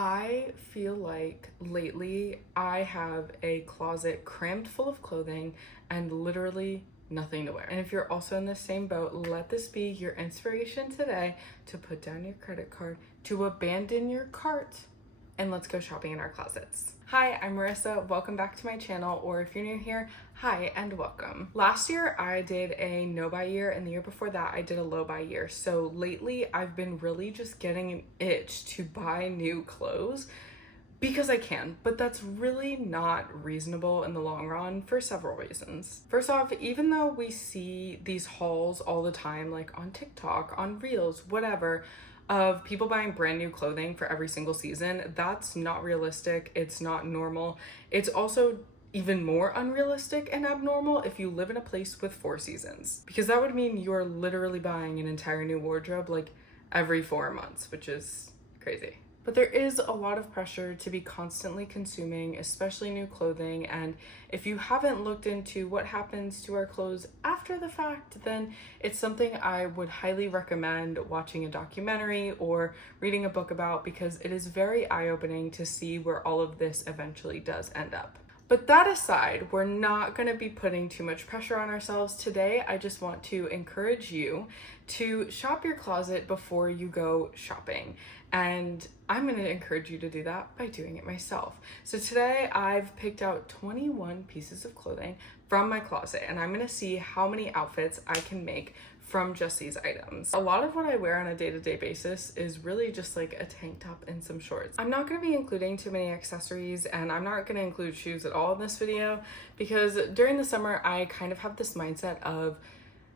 I feel like lately I have a closet crammed full of clothing and literally nothing to wear. And if you're also in the same boat, let this be your inspiration today to put down your credit card, to abandon your cart, and let's go shopping in our closets. Hi, I'm Marissa. Welcome back to my channel, or if you're new here, hi and welcome. Last year I did a no buy year, and the year before that I did a low buy year. So lately I've been really just getting an itch to buy new clothes because I can, but that's really not reasonable in the long run for several reasons. First off, even though we see these hauls all the time, like on TikTok, on Reels, whatever, of people buying brand new clothing for every single season, that's not realistic. It's not normal. It's also even more unrealistic and abnormal if you live in a place with 4 seasons, because that would mean you're literally buying an entire new wardrobe like every 4 months, which is crazy. But there is a lot of pressure to be constantly consuming, especially new clothing. And if you haven't looked into what happens to our clothes after the fact, then it's something I would highly recommend watching a documentary or reading a book about, because it is very eye-opening to see where all of this eventually does end up. But that aside, we're not going to be putting too much pressure on ourselves today. I just want to encourage you to shop your closet before you go shopping. And I'm going to encourage you to do that by doing it myself. So today I've picked out 21 pieces of clothing from my closet, and I'm going to see how many outfits I can make from just these items. A lot of what I wear on a day-to-day basis is really just like a tank top and some shorts. I'm not going to be including too many accessories, and I'm not going to include shoes at all in this video, because during the summer I kind of have this mindset of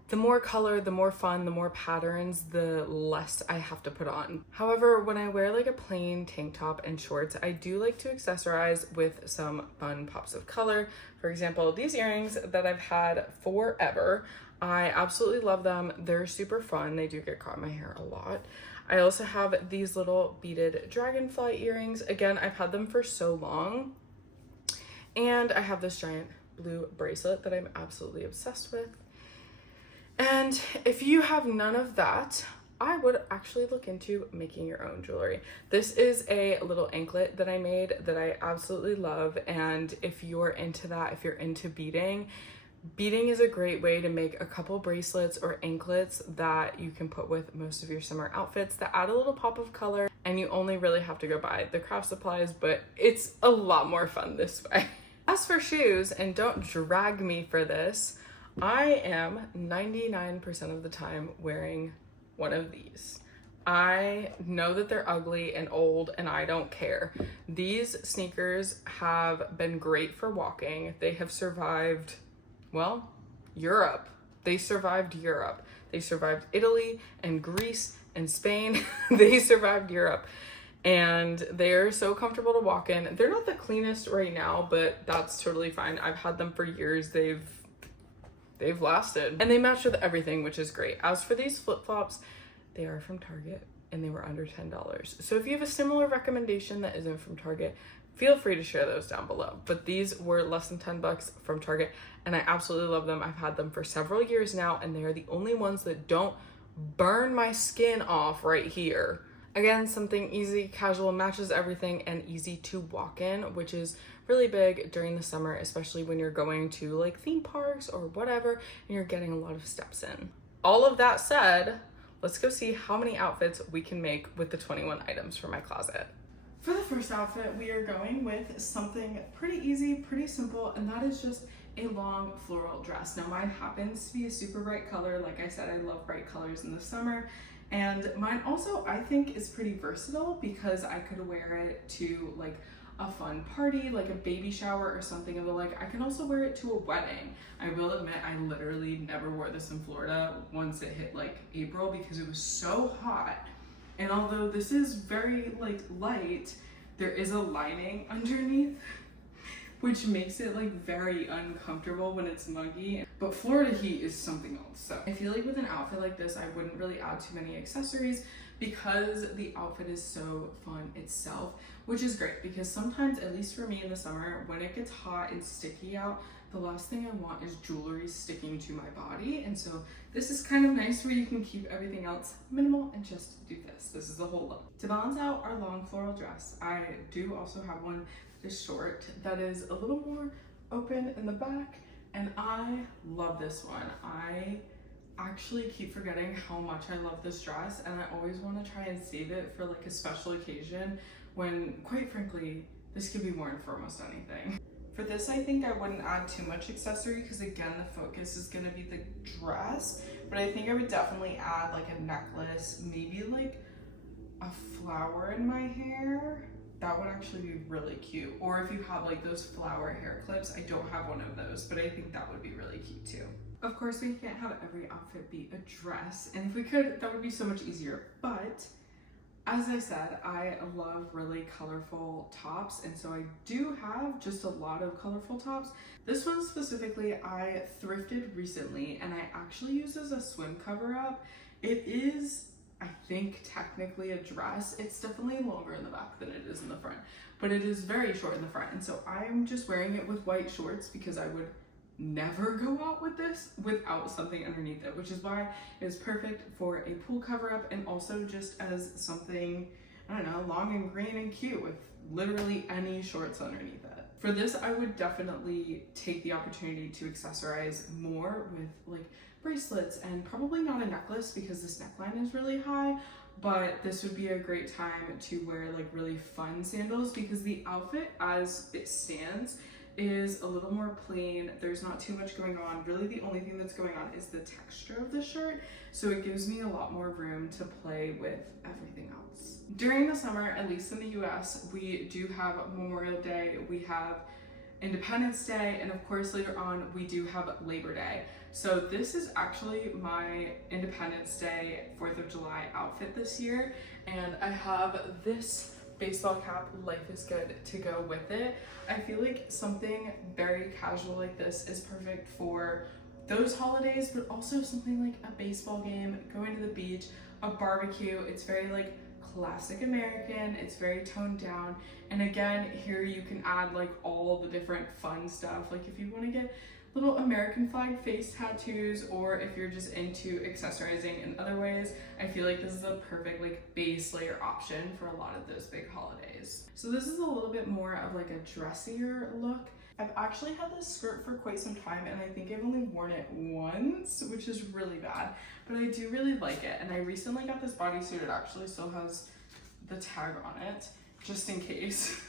the more color, the more fun, the more patterns, the less I have to put on. However, when I wear like a plain tank top and shorts, I do like to accessorize with some fun pops of color. For example, these earrings that I've had forever. I absolutely love them. They're super fun. They do get caught in my hair a lot. I also have these little beaded dragonfly earrings. Again, I've had them for so long. And I have this giant blue bracelet that I'm absolutely obsessed with. And if you have none of that, I would actually look into making your own jewelry. This is a little anklet that I made that I absolutely love. And if you're into that, if you're into beading is a great way to make a couple bracelets or anklets that you can put with most of your summer outfits that add a little pop of color, and you only really have to go buy the craft supplies, but it's a lot more fun this way. As for shoes, and don't drag me for this, I am 99% of the time wearing one of these. I know that they're ugly and old, and I don't care. These sneakers have been great for walking. They have survived, well, Europe. They survived Europe. They survived Italy and Greece and Spain. They survived Europe. And they're so comfortable to walk in. They're not the cleanest right now, but that's totally fine. I've had them for years. They've lasted. And they match with everything, which is great. As for these flip-flops, they are from Target and they were under $10. So if you have a similar recommendation that isn't from Target, feel free to share those down below. But these were less than $10 from Target, and I absolutely love them. I've had them for several years now, and they are the only ones that don't burn my skin off right here. Again, something easy, casual, matches everything, and easy to walk in, which is really big during the summer, especially when you're going to like theme parks or whatever, and you're getting a lot of steps in. All of that said, let's go see how many outfits we can make with the 21 items from my closet. For the first outfit, we are going with something pretty easy, pretty simple, and that is just a long floral dress. Now mine happens to be a super bright color. Like I said, I love bright colors in the summer. And mine also, I think, is pretty versatile because I could wear it to like a fun party, like a baby shower or something of the like. I can also wear it to a wedding. I will admit, I literally never wore this in Florida once it hit like April because it was so hot. And although this is very like light, there is a lining underneath, which makes it like very uncomfortable when it's muggy. But Florida heat is something else. So I feel like with an outfit like this, I wouldn't really add too many accessories because the outfit is so fun itself, which is great because sometimes, at least for me in the summer, when it gets hot and sticky out, the last thing I want is jewelry sticking to my body. And so this is kind of nice where you can keep everything else minimal and just do this. This is the whole look. To balance out our long floral dress, I do also have one that is short that is a little more open in the back, and I love this one. I actually keep forgetting how much I love this dress, and I always want to try and save it for like a special occasion when, quite frankly, this could be worn for almost anything. For this, I think I wouldn't add too much accessory because again, the focus is gonna be the dress, but I think I would definitely add like a necklace, maybe like a flower in my hair. That would actually be really cute. Or if you have like those flower hair clips, I don't have one of those, but I think that would be really cute too. Of course, we can't have every outfit be a dress, and if we could, that would be so much easier, but as I said, I love really colorful tops, and so I do have just a lot of colorful tops. This one specifically, I thrifted recently, and I actually use as a swim cover up. It is, I think, technically a dress. It's definitely longer in the back than it is in the front, but it is very short in the front, and so I'm just wearing it with white shorts because I would never go out with this without something underneath it, which is why it is perfect for a pool cover up and also just as something, I don't know, long and green and cute with literally any shorts underneath it. For this, I would definitely take the opportunity to accessorize more with like bracelets and probably not a necklace because this neckline is really high, but this would be a great time to wear like really fun sandals because the outfit as it stands is a little more plain. There's not too much going on. Really the only thing that's going on is the texture of the shirt, so it gives me a lot more room to play with everything else. During the summer, at least in the US, we do have Memorial Day, we have Independence Day, and of course later on we do have Labor Day. So this is actually my Independence Day 4th of July outfit this year, and I have this baseball cap, Life is Good, to go with it. I feel like something very casual like this is perfect for those holidays, but also something like a baseball game, going to the beach, a barbecue. It's very like classic American, it's very toned down, and again, here you can add like all the different fun stuff, like if you want to get little American flag face tattoos, or if you're just into accessorizing in other ways, I feel like this is a perfect like base layer option for a lot of those big holidays. So this is a little bit more of like a dressier look. I've actually had this skirt for quite some time, and I think I've only worn it once, which is really bad, but I do really like it. And I recently got this bodysuit. It actually still has the tag on it, just in case.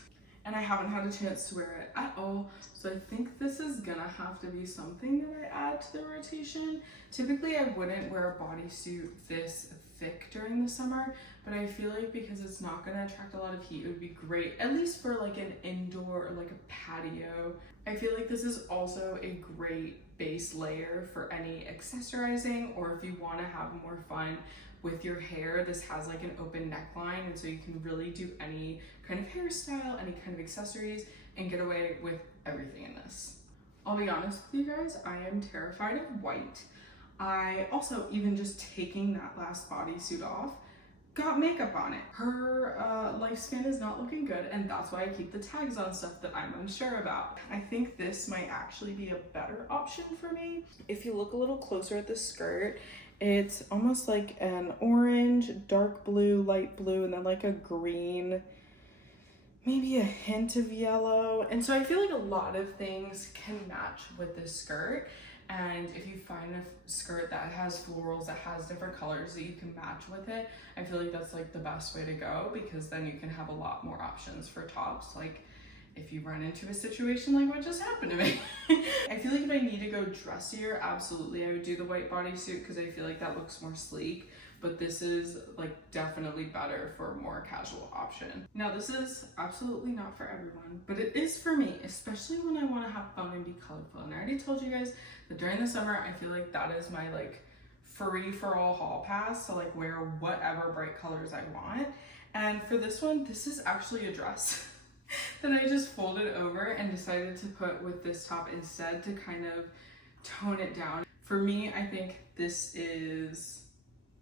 And I haven't had a chance to wear it at all, so I think this is gonna have to be something that I add to the rotation. Typically I wouldn't wear a bodysuit this thick during the summer, but I feel like because it's not gonna attract a lot of heat, it would be great, at least for like an indoor or like a patio. I feel like this is also a great base layer for any accessorizing, or if you wanna have more fun with your hair. This has like an open neckline, and so you can really do any kind of hairstyle, any kind of accessories, and get away with everything in this. I'll be honest with you guys, I am terrified of white. I also, even just taking that last bodysuit off, got makeup on it. Her lifespan is not looking good, and that's why I keep the tags on stuff that I'm unsure about. I think this might actually be a better option for me. If you look a little closer at the skirt, it's almost like an orange, dark blue, light blue, and then like a green, maybe a hint of yellow. And so I feel like a lot of things can match with this skirt. And if you find a skirt that has florals, that has different colors that you can match with it, I feel like that's like the best way to go, because then you can have a lot more options for tops. Like if you run into a situation like what just happened to me. I feel like if I need to go dressier, absolutely I would do the white bodysuit because I feel like that looks more sleek, but this is like definitely better for a more casual option. Now this is absolutely not for everyone, but it is for me, especially when I want to have fun and be colorful. And I already told you guys that during the summer, I feel like that is my like free for all hall pass to like wear whatever bright colors I want. And for this one, this is actually a dress that I just folded over and decided to put with this top instead to kind of tone it down. For me, I think this is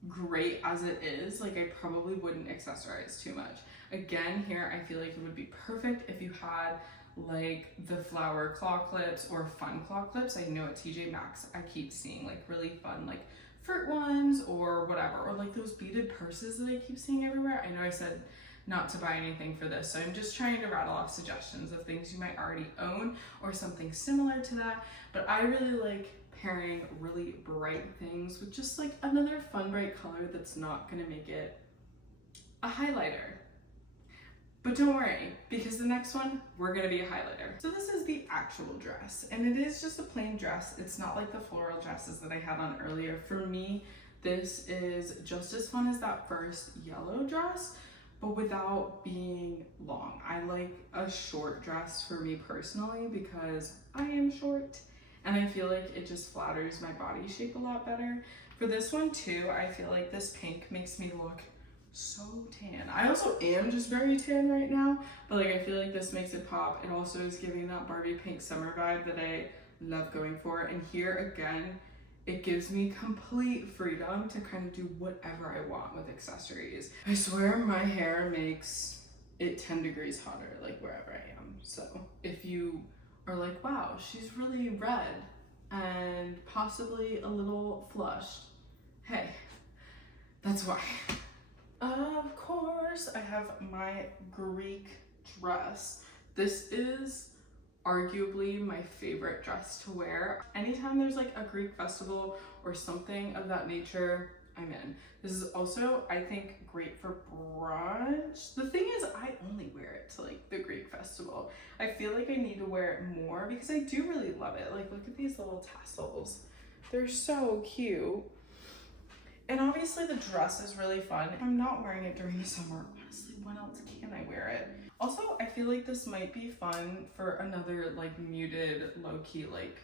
great as it is. Like I probably wouldn't accessorize too much. Again, here I feel like it would be perfect if you had like the flower claw clips or fun claw clips. I know at TJ Maxx I keep seeing like really fun like fruit ones or whatever, or like those beaded purses that I keep seeing everywhere. I know I said not to buy anything for this, so I'm just trying to rattle off suggestions of things you might already own or something similar to that. But I really like pairing really bright things with just like another fun bright color that's not gonna make it a highlighter. But don't worry, because the next one, we're gonna be a highlighter. So this is the actual dress, and it is just a plain dress. It's not like the floral dresses that I had on earlier. For me, this is just as fun as that first yellow dress, but without being long. I like a short dress for me personally because I am short, and I feel like it just flatters my body shape a lot better. For this one too, I feel like this pink makes me look so tan. I also am just very tan right now, but like I feel like this makes it pop. It also is giving that Barbie pink summer vibe that I love going for. And here again, it gives me complete freedom to kind of do whatever I want with accessories. I swear my hair makes it 10 degrees hotter like wherever I am. So if you are like, wow, she's really red and possibly a little flushed, hey, that's why. Of course, I have my Greek dress. This is arguably my favorite dress to wear. Anytime there's like a Greek festival or something of that nature, I'm in. This is also, I think, great for brunch. The thing is, I only wear it to like the Greek festival. I feel like I need to wear it more because I do really love it. Like, look at these little tassels. They're so cute. And obviously the dress is really fun. I'm not wearing it during the summer. Honestly, when else can I wear it? Also, I feel like this might be fun for another like muted, low-key, like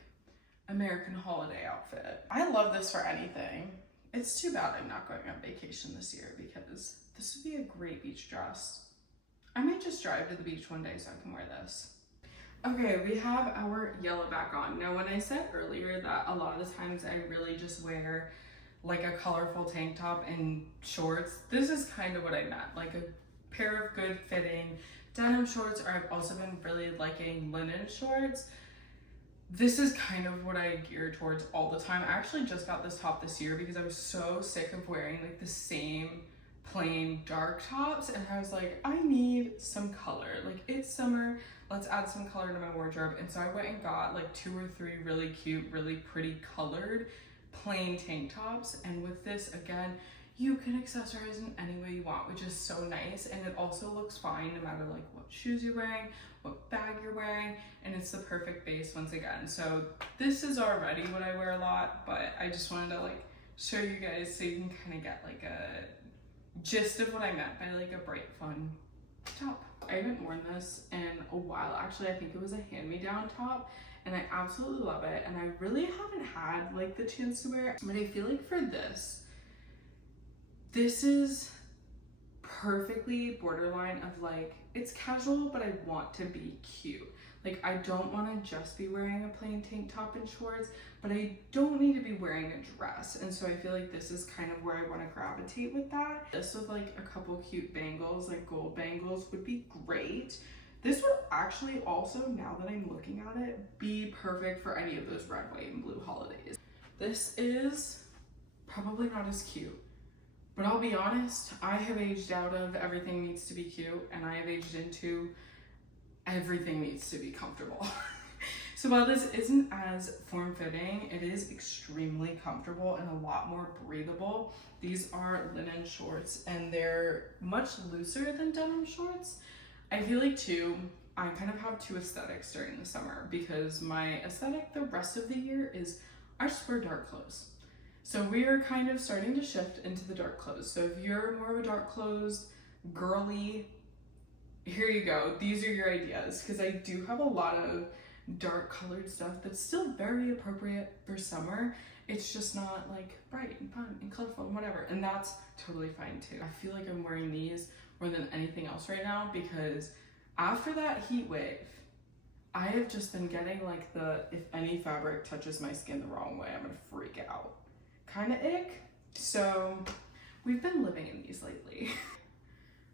American holiday outfit. I love this for anything. It's too bad I'm not going on vacation this year because this would be a great beach dress. I might just drive to the beach one day so I can wear this. Okay, we have our yellow back on. Now, when I said earlier that a lot of the times I really just wear like a colorful tank top and shorts, this is kind of what I meant, like a pair of good fitting denim shorts, or I've also been really liking linen shorts. This is kind of what I gear towards all the time. I actually just got this top this year because I was so sick of wearing like the same plain dark tops, and I was like, I need some color. Like, it's summer, let's add some color to my wardrobe. And so I went and got like 2 or 3 really cute, really pretty colored plain tank tops, and with this again you can accessorize in any way you want, which is so nice. And it also looks fine no matter like what shoes you're wearing, what bag you're wearing, and it's the perfect base once again. So this is already what I wear a lot, but I just wanted to like show you guys so you can kind of get like a gist of what I meant by like a bright fun top. I haven't worn this in a while. Actually, I think it was a hand-me-down top, and I absolutely love it. And I really haven't had like the chance to wear it, but I feel like for this is perfectly borderline of like, it's casual, but I want to be cute. Like, I don't want to just be wearing a plain tank top and shorts, but I don't need to be wearing a dress. And so I feel like this is kind of where I want to gravitate with that. This with like a couple cute bangles, like gold bangles, would be great. This would actually also, now that I'm looking at it, be perfect for any of those red, white, and blue holidays. This is probably not as cute, but I'll be honest, I have aged out of everything needs to be cute, and I have aged into everything needs to be comfortable. So while this isn't as form-fitting, it is extremely comfortable and a lot more breathable. These are linen shorts, and they're much looser than denim shorts. I feel like too, I kind of have 2 aesthetics during the summer, because my aesthetic the rest of the year is I just wear dark clothes. So we are kind of starting to shift into the dark clothes. So if you're more of a dark clothes girly, here you go. These are your ideas, because I do have a lot of dark colored stuff that's still very appropriate for summer. It's just not like bright and fun and colorful and whatever, and that's totally fine too. I feel like I'm wearing these more than anything else right now, because after that heat wave, I have just been getting like the, if any fabric touches my skin the wrong way, I'm gonna freak out kind of ick. So we've been living in these lately.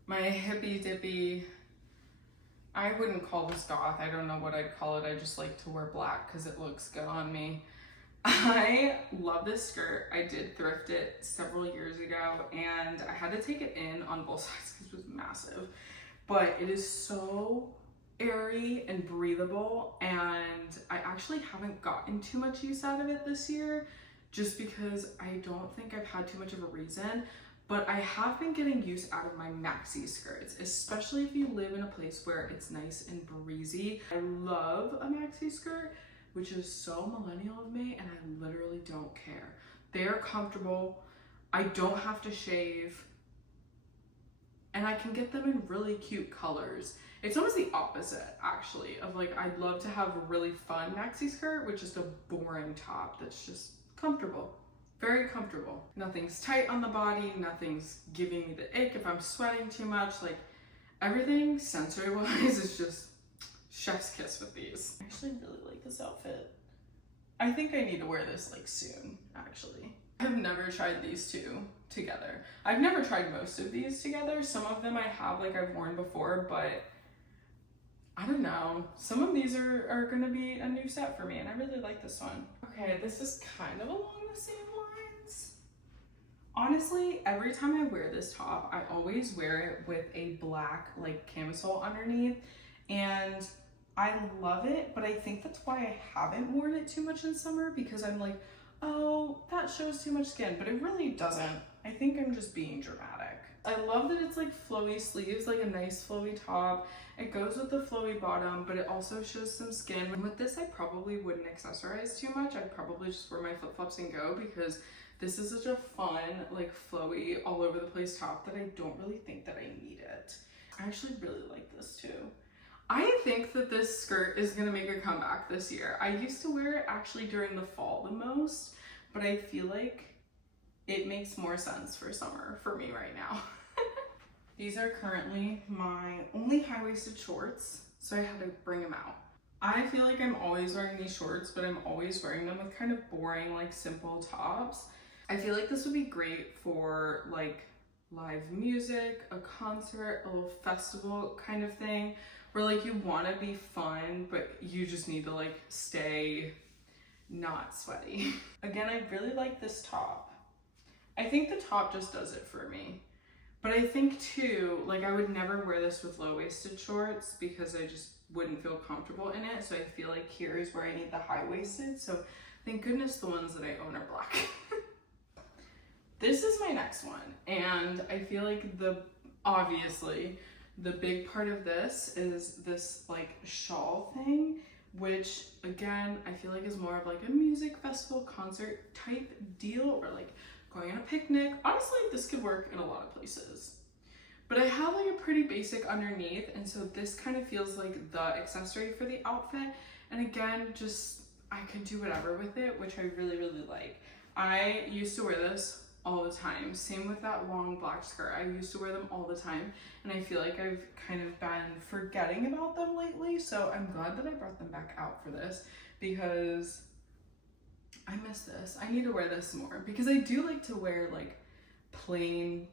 My hippy dippy, I wouldn't call this goth. I don't know what I'd call it. I just like to wear black because it looks good on me. I love this skirt. I did thrift it several years ago and I had to take it in on both sides because it was massive. But it is so airy and breathable, and I actually haven't gotten too much use out of it this year just because I don't think I've had too much of a reason. But I have been getting use out of my maxi skirts, especially if you live in a place where it's nice and breezy. I love a maxi skirt, which is so millennial of me, and I literally don't care. They're comfortable. I don't have to shave, and I can get them in really cute colors. It's almost the opposite, actually, of like, I'd love to have a really fun maxi skirt with just a boring top that's just comfortable. Very comfortable. Nothing's tight on the body, nothing's giving me the ick if I'm sweating too much. Like, everything sensory-wise is just chef's kiss with these. I actually really like this outfit. I think I need to wear this like soon, actually. I've never tried these two together. I've never tried most of these together. Some of them I have, like I've worn before, but I don't know. Some of these are gonna be a new set for me, and I really like this one. Okay, this is kind of along the same lines. Honestly, every time I wear this top, I always wear it with a black like camisole underneath, and I love it, but I think that's why I haven't worn it too much in summer, because I'm like, oh, that shows too much skin, but it really doesn't. I think I'm just being dramatic. I love that it's like flowy sleeves, like a nice flowy top. It goes with the flowy bottom, but it also shows some skin. And with this, I probably wouldn't accessorize too much. I'd probably just wear my flip-flops and go, because this is such a fun, like flowy, all over the place top that I don't really think that I need it. I actually really like this too. I think that this skirt is gonna make a comeback this year. I used to wear it actually during the fall the most, but I feel like it makes more sense for summer for me right now. These are currently my only high-waisted shorts, so I had to bring them out. I feel like I'm always wearing these shorts, but I'm always wearing them with kind of boring, like simple tops. I feel like this would be great for like live music, a concert, a little festival kind of thing, where like you want to be fun, but you just need to like stay not sweaty. Again, I really like this top. I think the top just does it for me. But I think too, like I would never wear this with low-waisted shorts because I just wouldn't feel comfortable in it. So I feel like here is where I need the high-waisted. So thank goodness the ones that I own are black. This is my next one. And I feel like obviously the big part of this is this like shawl thing, which again, I feel like is more of like a music festival concert type deal, or like going on a picnic. Honestly, this could work in a lot of places. But I have like a pretty basic underneath, and so this kind of feels like the accessory for the outfit. And again, just I could do whatever with it, which I really, really like. I used to wear this all the time. Same with that long black skirt. I used to wear them all the time, and I feel like I've kind of been forgetting about them lately. So I'm glad that I brought them back out for this, because I miss this. I need to wear this more, because I do like to wear like plain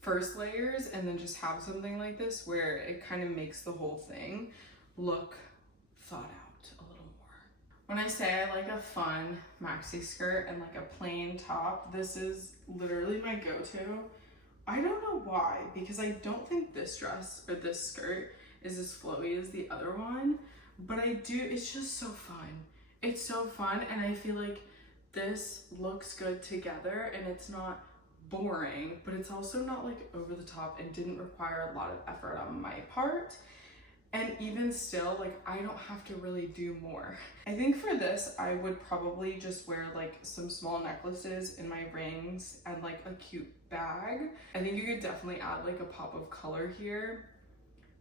first layers and then just have something like this where it kind of makes the whole thing look thought out a little more. When I say I like a fun maxi skirt and like a plain top, this is literally my go-to. I don't know why, because I don't think this dress or this skirt is as flowy as the other one, but I do, it's just so fun. It's so fun, and I feel like this looks good together, and it's not boring, but it's also not like over the top and didn't require a lot of effort on my part. And even still, like I don't have to really do more. I think for this, I would probably just wear like some small necklaces in my rings and like a cute bag. I think you could definitely add like a pop of color here.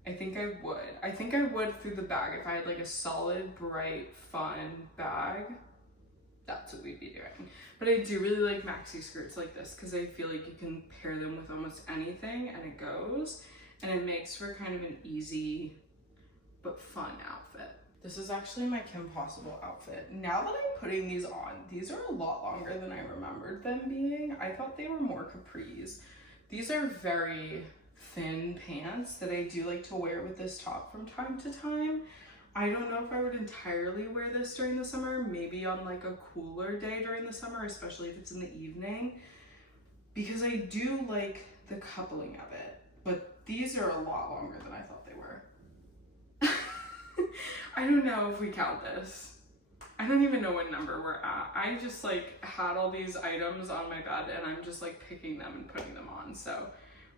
I think I would through the bag if I had like a solid, bright, fun bag. That's what we'd be doing. But I do really like maxi skirts like this because I feel like you can pair them with almost anything and it goes, and it makes for kind of an easy but fun outfit. This is actually my Kim Possible outfit. Now that I'm putting these on, these are a lot longer than I remembered them being. I thought they were more capris. These are very thin pants that I do like to wear with this top from time to time. I don't know if I would entirely wear this during the summer, maybe on like a cooler day during the summer, especially if it's in the evening, because I do like the coupling of it, but these are a lot longer than I thought they were. I don't know if we count this. I don't even know what number we're at. I just like had all these items on my bed and I'm just like picking them and putting them on. So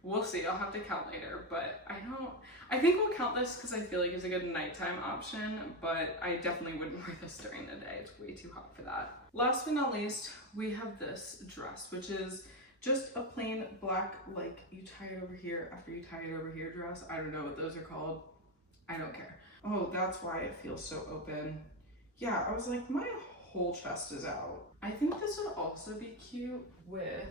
we'll see, I'll have to count later, but I think we'll count this because I feel like it's a good nighttime option, but I definitely wouldn't wear this during the day. It's way too hot for that. Last but not least, we have this dress, which is just a plain black, like you tie it over here after you tie it over here dress. I don't know what those are called. I don't care. Oh, that's why it feels so open. Yeah, I was like, my whole chest is out. I think this would also be cute with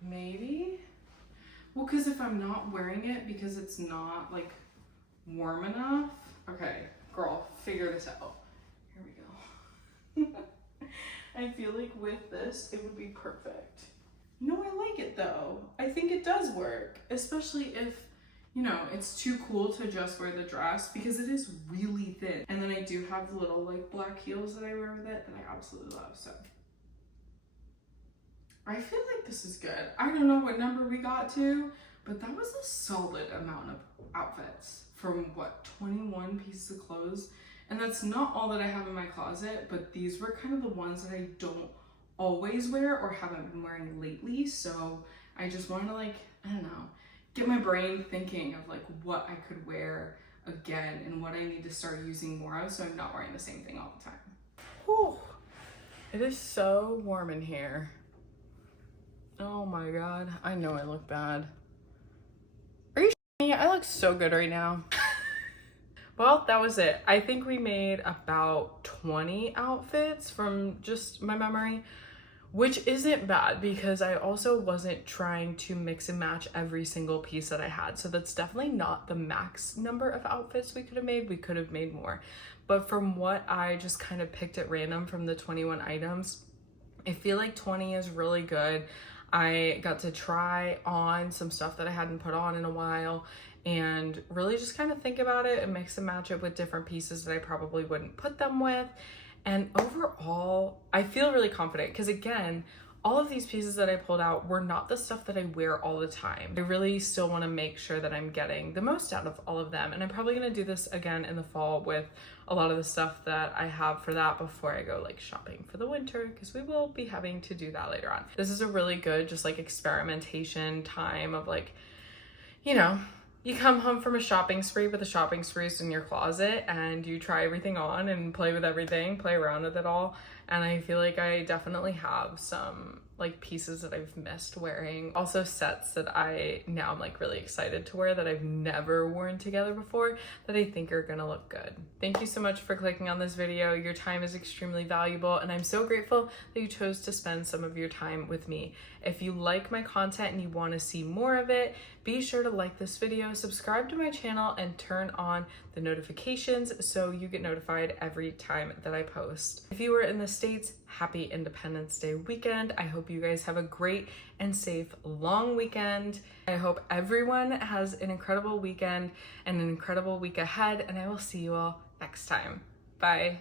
maybe, well, because if I'm not wearing it because it's not like warm enough. Okay, girl, figure this out. Here we go. I feel like with this, it would be perfect. No, I like it though. I think it does work, especially if, you know, it's too cool to just wear the dress because it is really thin. And then I do have little like black heels that I wear with it that I absolutely love, so. I feel like this is good. I don't know what number we got to, but that was a solid amount of outfits from what, 21 pieces of clothes? And that's not all that I have in my closet, but these were kind of the ones that I don't always wear or haven't been wearing lately. So I just wanted to like, I don't know, get my brain thinking of like what I could wear again and what I need to start using more of so I'm not wearing the same thing all the time. Whew. It is so warm in here. Oh my God, I know I look bad. Are you shitting me? I look so good right now. Well, that was it. I think we made about 20 outfits from just my memory, which isn't bad because I also wasn't trying to mix and match every single piece that I had. So that's definitely not the max number of outfits we could have made. We could have made more. But from what I just kind of picked at random from the 21 items, I feel like 20 is really good. I got to try on some stuff that I hadn't put on in a while and really just kind of think about it and mix and match it with different pieces that I probably wouldn't put them with. And overall, I feel really confident because again, all of these pieces that I pulled out were not the stuff that I wear all the time. I really still want to make sure that I'm getting the most out of all of them. And I'm probably going to do this again in the fall with a lot of the stuff that I have for that before I go like shopping for the winter, because we will be having to do that later on. This is a really good just like experimentation time of like, you know, you come home from a shopping spree, but the shopping spree is in your closet and you try everything on and play with everything, play around with it all. And I feel like I definitely have some like pieces that I've missed wearing. Also sets that I now I'm like really excited to wear that I've never worn together before that I think are gonna look good. Thank you so much for clicking on this video. Your time is extremely valuable and I'm so grateful that you chose to spend some of your time with me. If you like my content and you want to see more of it, be sure to like this video, subscribe to my channel, and turn on the notifications so you get notified every time that I post. If you are in the States, happy Independence Day weekend. I hope you guys have a great and safe long weekend. I hope everyone has an incredible weekend and an incredible week ahead, and I will see you all next time. Bye.